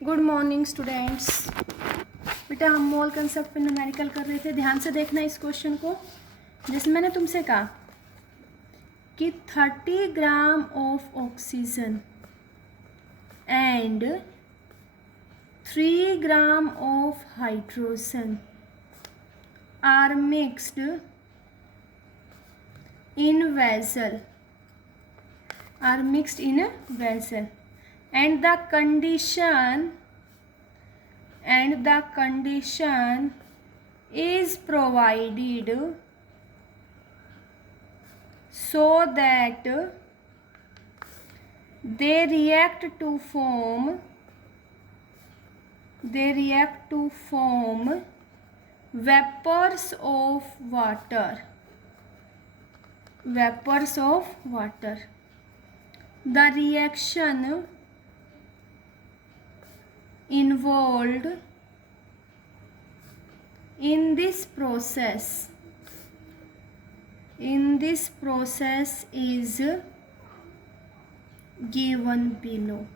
Good morning students. बेटा हम मोल concept पे न्यूमेरिकल कर रहे थे। ध्यान से देखना इस क्वेश्चन को। जैसे मैंने तुमसे कहा कि 30 gram of oxygen and 3 gram of hydrogen are mixed in vessel and the condition is provided so that they react to form vapors of water. The reaction involved in this process is given below.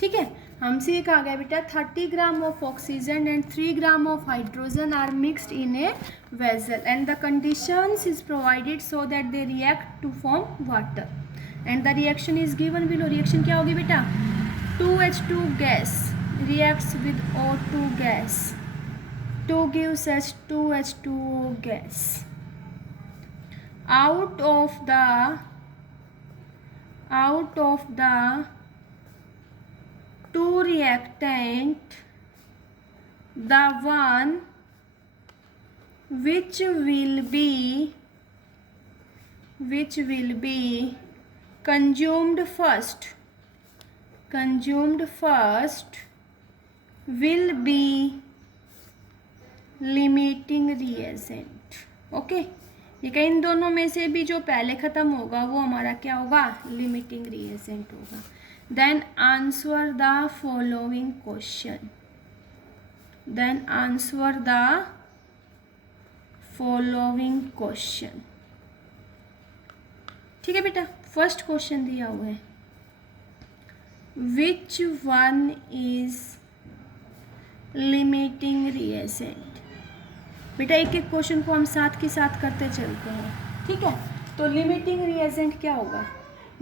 ठीक है, हमसे ये कहा गया बेटा 30 gram of oxygen and 3 gram of hydrogen are mixed in a vessel and the conditions is provided so that they react to form water and the reaction is given below. Reaction क्या होगी बेटा? 2H2 gas reacts with O2 gas. 2 gives us 2H2O gas. Out of the two reactant, the one which will be consumed first will be limiting reagent. Okay, ये कहीं इन दोनों में से भी जो पहले ख़त्म होगा वो हमारा क्या होगा? लिमिटिंग रिएजेंट होगा. Then answer the following question. ठीक है बेटा, फर्स्ट क्वेश्चन दिया हुआ है Which one is limiting reagent? बेटा एक एक क्वेश्चन को हम साथ के साथ करते चलते हैं. ठीक है, तो लिमिटिंग रिएजेंट क्या होगा?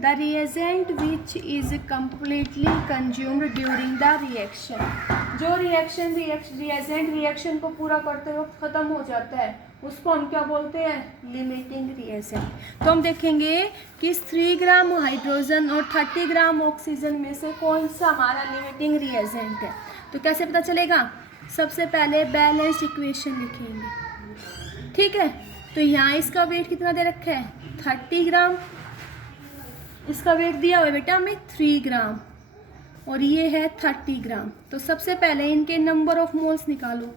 The reagent which is completely consumed during the reaction. जो रिएजेंट रिएक्शन को पूरा करते वक्त ख़त्म हो जाता है उसको हम क्या बोलते हैं? Limiting reagent. तो हम देखेंगे कि 3 ग्राम हाइड्रोजन और 30 ग्राम ऑक्सीजन में से कौन सा हमारा लिमिटिंग रिएजेंट है. तो कैसे पता चलेगा? सबसे पहले बैलेंस इक्वेशन लिखेंगे. ठीक है, तो यहाँ इसका वेट कितना दे रखा है? 30 ग्राम. इसका वेट दिया हुआ है बेटा हमें 3 ग्राम और ये है 30 ग्राम. तो सबसे पहले इनके नंबर ऑफ मोल्स निकालो.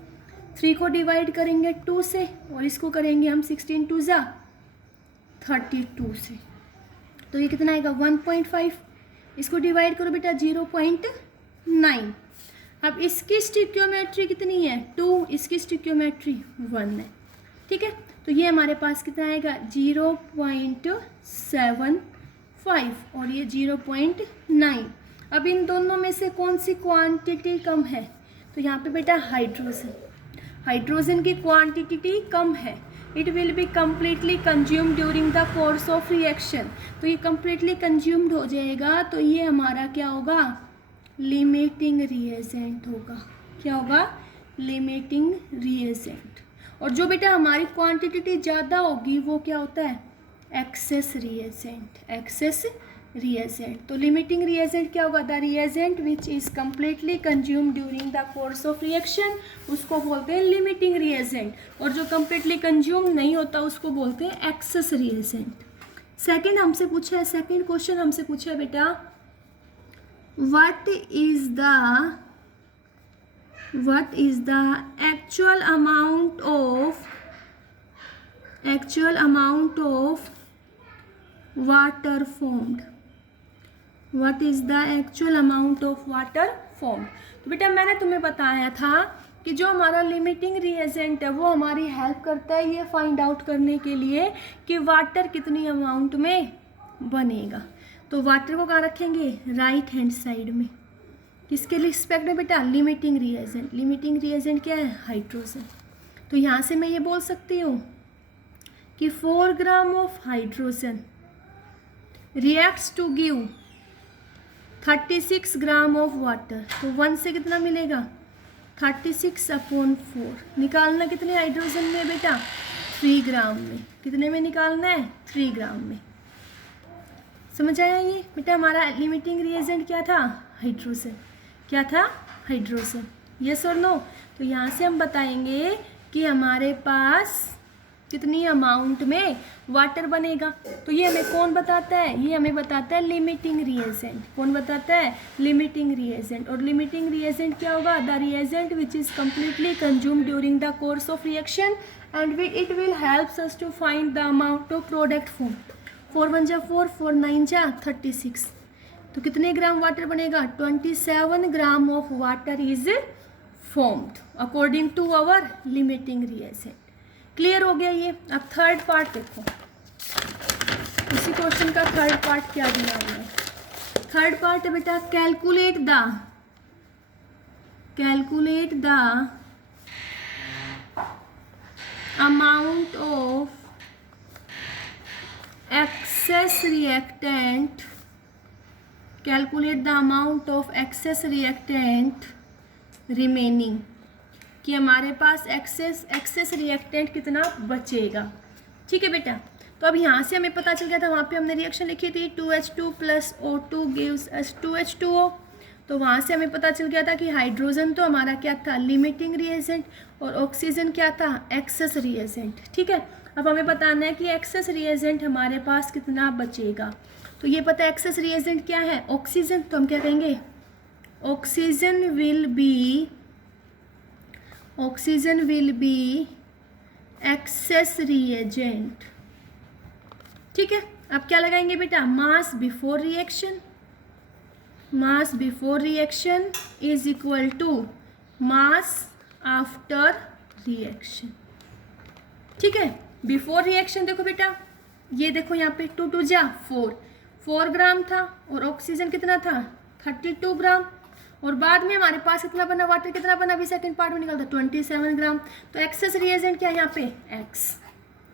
3 को डिवाइड करेंगे 2 से और इसको करेंगे हम 16 2 जा 32 से. तो ये कितना आएगा? 1.5. इसको डिवाइड करो बेटा 0.9. अब इसकी स्टिक्योमेट्री कितनी है? 2. इसकी स्टिक्योमेट्री 1 है. ठीक है, तो ये हमारे पास कितना आएगा? 0.75 और ये 0.9. अब इन दोनों में से कौन सी क्वांटिटी कम है? तो यहाँ पे बेटा हाइड्रोजन की क्वांटिटी कम है. It will be completely consumed during the course of reaction. तो ये कम्प्लीटली कंज्यूम्ड हो जाएगा. तो ये हमारा क्या होगा? लिमिटिंग रिएजेंट होगा. क्या होगा? Limiting reagent. और जो बेटा हमारी क्वांटिटी ज़्यादा होगी वो क्या होता है? Access reagent. तो लिमिटिंग रिएजेंट क्या होगा? The reagent which is completely consumed during the course of reaction उसको बोलते हैं लिमिटिंग रिएजेंट. और जो कम्प्लीटली कंज्यूम नहीं होता उसको बोलते हैं एक्सेस रिएजेंट. सेकंड क्वेश्चन हमसे पूछा है बेटा what is the actual amount of water formed. तो बेटा मैंने तुम्हें बताया था कि जो हमारा लिमिटिंग रिएजेंट है वो हमारी हेल्प करता है ये फाइंड आउट करने के लिए कि वाटर कितनी अमाउंट में बनेगा. तो वाटर को कहाँ रखेंगे? राइट हैंड साइड में. किसके रिस्पेक्ट में बेटा? Limiting reagent. लिमिटिंग रिएजेंट क्या है? हाइड्रोजन। तो यहाँ से मैं ये बोल सकती हूँ कि 4 gram of hydrogen reacts to give 36 gram of water. तो 1 से कितना मिलेगा? 36/4। निकालना कितने हाइड्रोजन में बेटा? 3 ग्राम में। कितने में निकालना है? 3 ग्राम में। समझ आया ये बेटा? हमारा लिमिटिंग रिएजेंट क्या था? हाइड्रोजन। क्या था? हाइड्रोजन। यस और नो? तो यहाँ से हम बताएंगे कि हमारे पास कितनी अमाउंट में वाटर बनेगा। तो ये हमें कौन बताता है? ये हमें बताता है लिमिटिंग रिएजेंट। कौन बताता है? Limiting reagent. और लिमिटिंग रिएजेंट क्या होगा? The reagent which is completely consumed during the course of reaction and it will helps us to find the amount of product form. 4 1 जा 4, 4 9 जा 36। तो कितने ग्राम वाटर बनेगा? 27 gram of water is formed according to our limiting reagent. Clear हो गया ये? अब third part देखो, इसी क्वेश्चन का थर्ड पार्ट क्या दिया हुआ है? थर्ड पार्ट है बेटा calculate the amount of excess reactant. Calculate the amount of excess reactant remaining, कि हमारे पास एक्सेस रिएक्टेंट कितना बचेगा। ठीक है बेटा? तो अब यहाँ से हमें पता चल गया था, वहाँ पे हमने रिएक्शन लिखी थी 2H2 + O2 gives us 2H2O। तो वहाँ से हमें पता चल गया था कि हाइड्रोजन तो हमारा क्या था? लिमिटिंग रिएजेंट, और ऑक्सीजन क्या था? Access reagent. ठीक है? अब हमें बताना है कि एक्सेस रिएजेंट हमारे पास कितना बचेगा। तो ये पता है एक्सेस रिएजेंट क्या है? ऑक्सीजन। तो हम क्या कहेंगे? Oxygen will be excess reagent. ठीक है? अब क्या लगाएंगे बेटा? Mass before reaction. Mass before reaction is equal to mass after reaction. ठीक है? बिफोर रिएक्शन देखो बेटा, ये देखो यहाँ पे 2 2 जा 4 ग्राम था, और ऑक्सीजन कितना था? 32 ग्राम। और बाद में हमारे पास कितना बना? वाटर कितना बना? अभी सेकंड पार्ट में निकलता 27 ग्राम। तो एक्सेस रिएजेंट क्या है यहाँ पे? एक्स।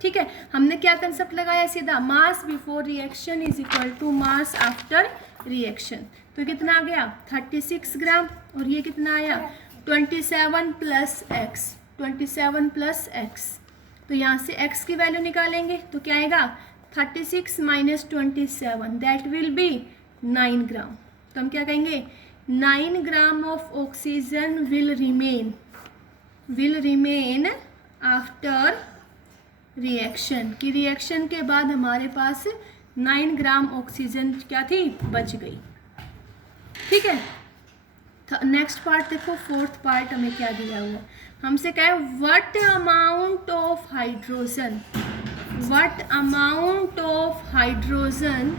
ठीक है? हमने क्या कंसेप्ट लगाया? सीधा mass before reaction is equal to mass after reaction. तो कितना आ गया? 36 ग्राम, और ये कितना आया? 27 + x। 27 + x। तो यहाँ से x की वैल्यू निकालेंगे तो क्या आएगा? 36 - 27, दैट विल बी 9 ग्राम। तो हम क्या कहेंगे? 9 ग्राम of oxygen will remain after reaction. कि रिएक्शन के बाद हमारे पास 9 ग्राम ऑक्सीजन क्या थी? बच गई। ठीक है? नेक्स्ट पार्ट देखो, फोर्थ पार्ट हमें क्या दिया हुआ है? हमसे क्या है? What amount of hydrogen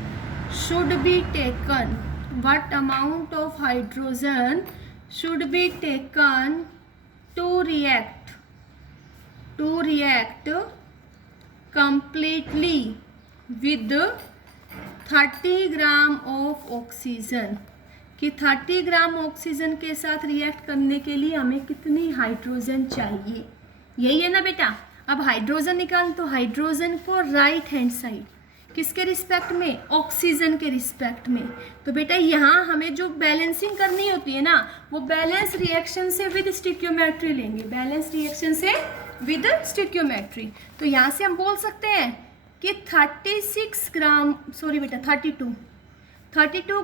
should be taken. What amount of hydrogen should be taken to react completely with 30 gram of oxygen? कि 30 ग्राम ऑक्सीजन के साथ रिएक्ट करने के लिए हमें कितनी हाइड्रोजन चाहिए? यही है ना बेटा? अब हाइड्रोजन निकाल, तो हाइड्रोजन को राइट हैंड साइड किसके रिस्पेक्ट में? ऑक्सीजन के रिस्पेक्ट में। तो बेटा यहाँ हमें जो बैलेंसिंग करनी होती है ना, वो बैलेंस रिएक्शन से विद स्टिक्योमेट्री लेंगे। बैलेंस रिएक्शन से विद स्टिक्योमेट्री। तो यहाँ से हम बोल सकते हैं कि 32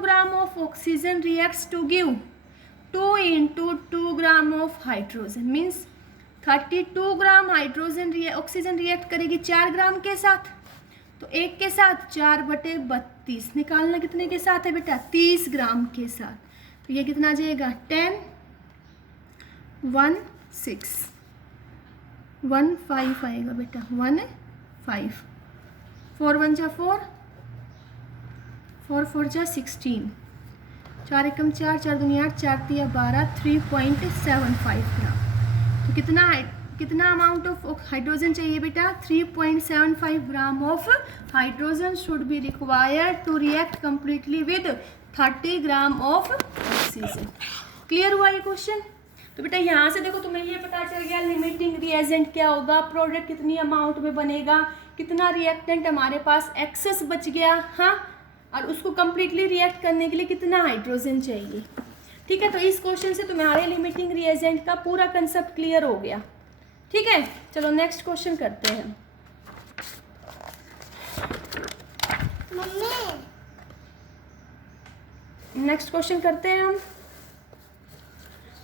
gram of oxygen reacts to give 2 × 2 gram of hydrogen. Means 32 gram hydrogen oxygen react करेगी 4 ग्राम के साथ। तो 1 के साथ 4/32 निकालना कितने के साथ है बेटा? 30 ग्राम के साथ। तो ये कितना आ जाएगा? 10 1 6 1 5 आएगा बेटा। 1 5 4 1 जा 4 4 4 जा 16 4 एकम 4 4 दूनी 8 4 3 12 3.75 ग्राम। तो कितना अमाउंट ऑफ हाइड्रोजन चाहिए बेटा? 3.75 gram of hydrogen should be required to react completely with 30 gram of oxygen. Clear हुआ ये क्वेश्चन? तो बेटा यहाँ से देखो तुम्हें ये पता चल गया लिमिटिंग रिएजेंट क्या होगा, प्रोडक्ट कितनी अमाउंट में बनेगा, कितना रिएक्टेंट हमारे पास एक्सेस बच गया, हाँ, और उसको कम्प्लीटली रिएक्ट करने के लिए कितना हाइड्रोजन चाहिए। ठीक है, तो इस क्वेश्चन से तुम्हारे लिमिटिंग रिएजेंट का पूरा कंसेप्ट क्लियर हो गया। ठीक है, चलो नेक्स्ट क्वेश्चन करते हैं। नेक्स्ट क्वेश्चन करते हैं हम।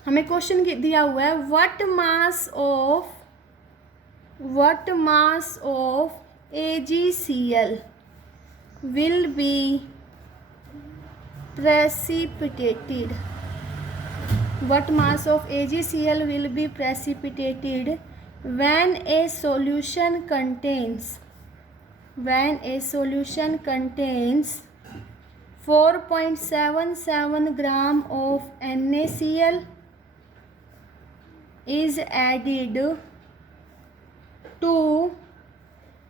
हमें क्वेश्चन दिया हुआ है what mass of AgCl will be precipitated. What mass of AgCl will be precipitated when a solution contains 4.77 gram of NaCl is added to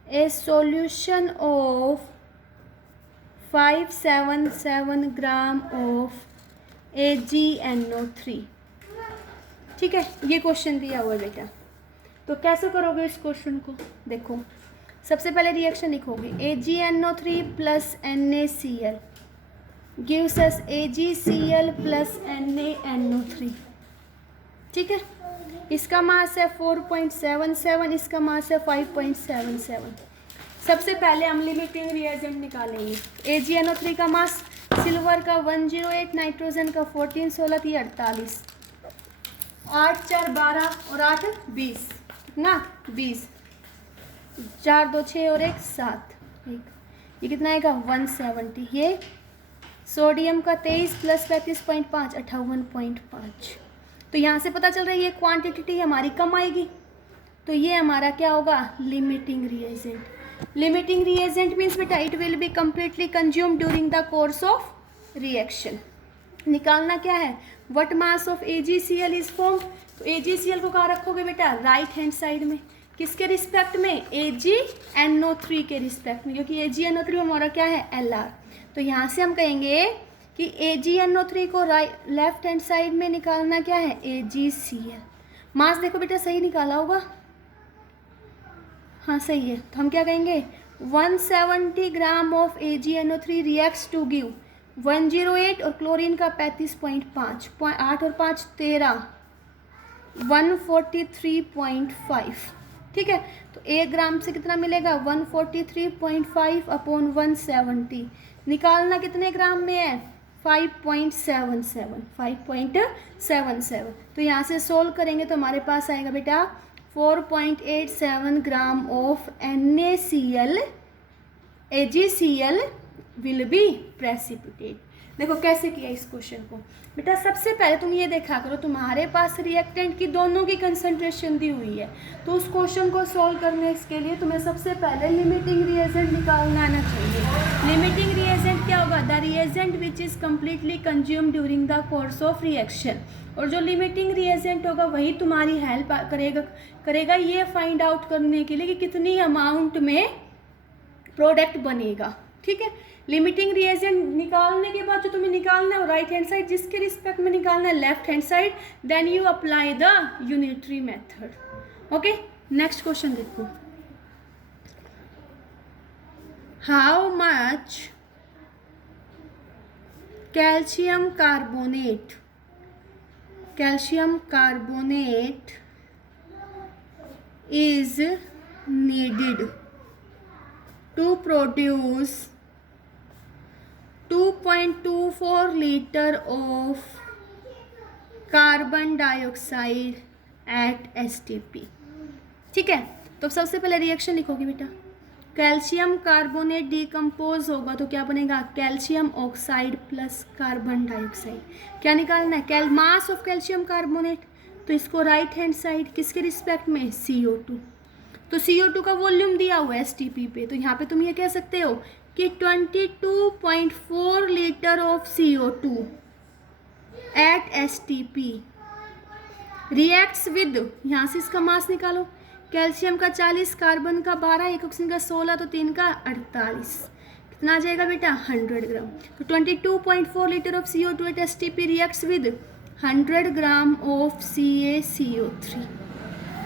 a solution of 577 gram of AgNO3। ठीक है, ये question दिया हुआ है बेटा। तो कैसे करोगे इस क्वेश्चन को? देखो, सबसे पहले रिएक्शन लिखोगे AgNO3 plus NaCl gives us AgCl plus NaNO3। ठीक है, इसका मास है 4.77, इसका मास है 5.77। सबसे पहले हम लिमिटिंग रिएजेंट निकालेंगे। AgNO3 का मास, सिल्वर का 108, नाइट्रोजन का 14, 16 थी 48, 8 4 12 और 8 20, कितना 20, 4 2 6 और 1 7, ये कितना आएगा 170। ये सोडियम का 23 प्लस 35.5 58.5। तो यहाँ से पता चल रहा है ये क्वांटिटी हमारी कम आएगी, तो ये हमारा क्या होगा limiting reagent. Limiting reagent means बेटा it will be completely consume during the course of reaction. निकालना क्या है, what mass of AgCl is form. तो AgCl को कहाँ रखोगे बेटा, राइट हैंड साइड में। किसके रिस्पेक्ट में, AgNO3 के रिस्पेक्ट में, क्योंकि AgNO3 हमारा क्या है Lr। तो यहाँ से हम कहेंगे कि AgNO3 को राइट लेफ्ट हैंड साइड में निकालना क्या है AgCl। मास देखो बेटा सही निकाला होगा, हाँ सही है। तो हम क्या कहेंगे 170 gram of AgNO3 reacts to give 108 और क्लोरीन का 35.5, 8 और 5 13, 143.5। ठीक है, तो 1 ग्राम से कितना मिलेगा 143.5 अपॉन 170। निकालना कितने ग्राम में है 5.77। तो यहाँ से सोल्व करेंगे तो हमारे पास आएगा बेटा 4.87 gram of NaCl AgCl will be precipitate. देखो कैसे किया इस क्वेश्चन को बेटा। सबसे पहले तुम ये देखा करो तुम्हारे पास रिएक्टेंट की दोनों की कंसंट्रेशन दी हुई है, तो उस क्वेश्चन को सॉल्व करने के लिए तुम्हें सबसे पहले लिमिटिंग रिएजेंट निकालना आना चाहिए। लिमिटिंग रिएजेंट क्या होगा, the reagent which is completely consume during the course of reaction. और जो लिमिटिंग रिएजेंट होगा वही तुम्हारी हेल्प करेगा ये फाइंड आउट करने के लिए कि कितनी अमाउंट में प्रोडक्ट बनेगा। ठीक है, लिमिटिंग रिएजेंट निकालने के बाद जो तुम्हें निकालना है राइट हैंड साइड, जिसके रिस्पेक्ट में निकालना है left hand side, then you apply the unitary method. Okay, next question देखो। How much calcium carbonate is needed to produce 2.24 liter of carbon dioxide at STP। ठीक है, तो सबसे पहले रिएक्शन लिखोगे बेटा। कैल्शियम कार्बोनेट डिकम्पोज होगा तो क्या बनेगा calcium oxide plus carbon dioxide. क्या निकालना है मास ऑफ कैल्शियम कार्बोनेट, तो इसको राइट हैंड साइड किसके रिस्पेक्ट में CO2। तो CO2 का वॉल्यूम दिया हुआ है STP पे, तो यहाँ पे तुम ये कह सकते हो कि 22.4 litre of CO2 at STP reacts with, यहाँ से इसका मास निकालो, कैल्शियम का 40, कार्बन का 12, एक ऑक्सीजन का 16, तो 3 का 48, कितना आ जाएगा बेटा 100 ग्राम। तो 22.4 litre of CO2 at STP reacts with 100 gram of CaCO3।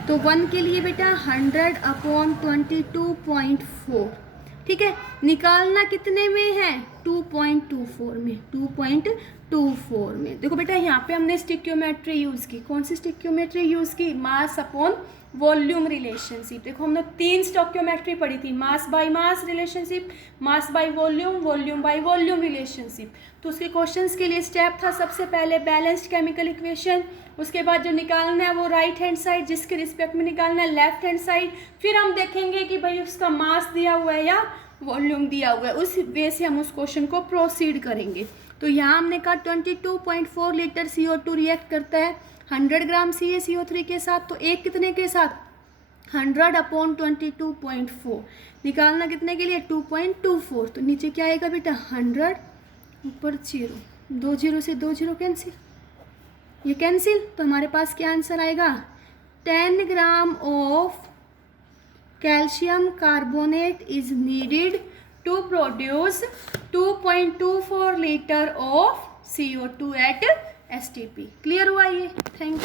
तो 1 के लिए बेटा 100/22.4, ठीक है। निकालना कितने में है? 2.24 में, 2.24 में। देखो बेटा यहाँ पे हमने स्टिक्योमेट्री यूज़ की। कौन सी स्टिक्योमेट्री यूज़ की? Mass upon volume relationship. देखो हमने 3 स्टोक्योमेट्री पढ़ी थी, mass by mass relationship, mass by volume, volume by volume relationship. तो उसके क्वेश्चंस के लिए स्टेप था सबसे पहले बैलेंस्ड केमिकल इक्वेशन, उसके बाद जो निकालना है वो राइट हैंड साइड, जिसके रिस्पेक्ट में निकालना है लेफ्ट हैंड साइड। फिर हम देखेंगे कि भाई उसका मास दिया हुआ है या वॉल्यूम दिया हुआ है, उस वे से हम उस क्वेश्चन को प्रोसीड करेंगे। तो यहाँ हमने कहा 22.4 लीटर CO2 रिएक्ट करता है 100 ग्राम CaCO3 के साथ। तो एक कितने के साथ? 100/22.4। निकालना कितने के लिए? 2.24। तो नीचे क्या आएगा बेटा? 100 ऊपर 0, 2 0 से 2 0 कैंसिल, ये कैंसिल। तो हमारे पास क्या आंसर आएगा? 10 gram of calcium carbonate is needed to produce 2.24 litre of CO2 at STP। Clear हुआ ये? Thank you.